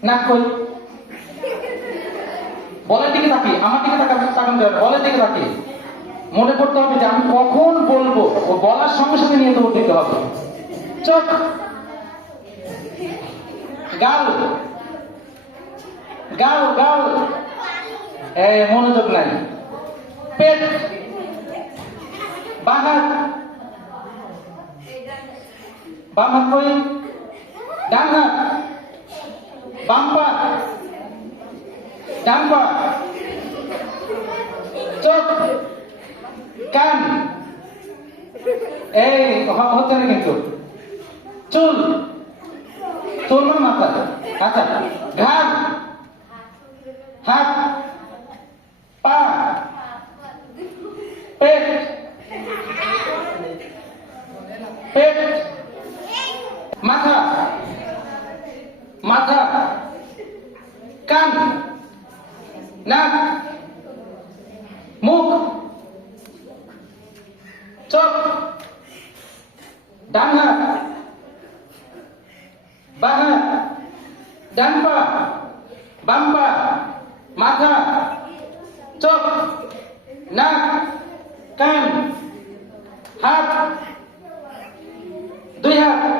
নাক কই? বলের দিকে তাকিয়ে, আমার দিকে তাকান যাবে, বলের দিকে তাকিয়ে মনে করতে হবে যে আমি কখন বলবো, ও বলার সঙ্গে সঙ্গে নিয়ে দৌড় দিতে হবে। চোখ, গাল, গাল গাল, মনোযোগ নাই। পেট, বাম হাত, বাম হাত কই? ডান হাত, বাম পা, ডান পা, চোখ, কান, হচ্ছে না কিন্তু। চুল, চুল না মাথা, আচ্ছা। ঘাড়, হাত, পা, পেট, পেট, মাথা, মাথা, কান, নাক, মুখ, চোখ, ডান হাত, বাম হাত, ডান পা, বাম পা, মাথা, চোখ, নাক, কান, হাত, দুই হাত,